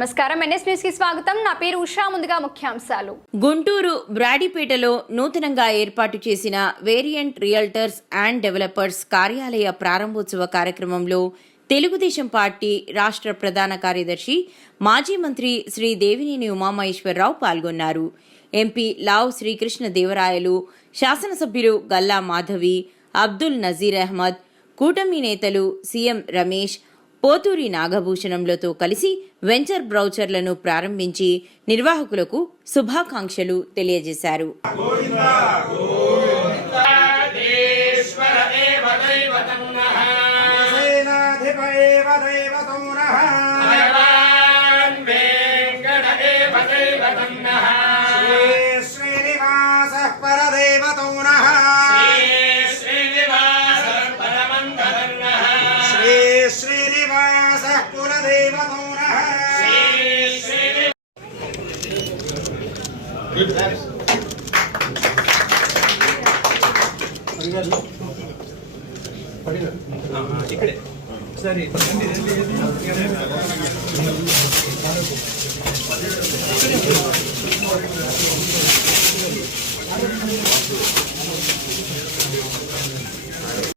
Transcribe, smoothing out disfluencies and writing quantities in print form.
నమస్కారం, NS news కి స్వాగతం. నా పేరు ఉషా. ముందుగా ముఖ్యాంశాలు. గుంటూరు బ్రాడీపేటలో నూతనంగా ఏర్పాటు చేసిన వేరియంట్ రియల్టర్స్ అండ్ డెవలపర్స్ కార్యాలయ ప్రారంభోత్సవ కార్యక్రమంలో తెలుగుదేశం పార్టీ రాష్ట్ర ప్రధాన కార్యదర్శి మాజీ మంత్రి శ్రీ దేవినేని ఉమామహేశ్వరరావు పాల్గొన్నారు. ఎంపీ లావు శ్రీకృష్ణ దేవరాయలు, శాసనసభ్యులు గల్లా మాధవి, అబ్దుల్ నజీర్ అహ్మద్, కూటమి నేతలు సీఎం రమేష్, పోతూరి నాగభూషణంలతో కలిసి వెంచర్ బ్రౌచర్లను ప్రారంభించి నిర్వాహకులకు శుభాకాంక్షలు తెలియజేశారు. ఇక్కడే సరే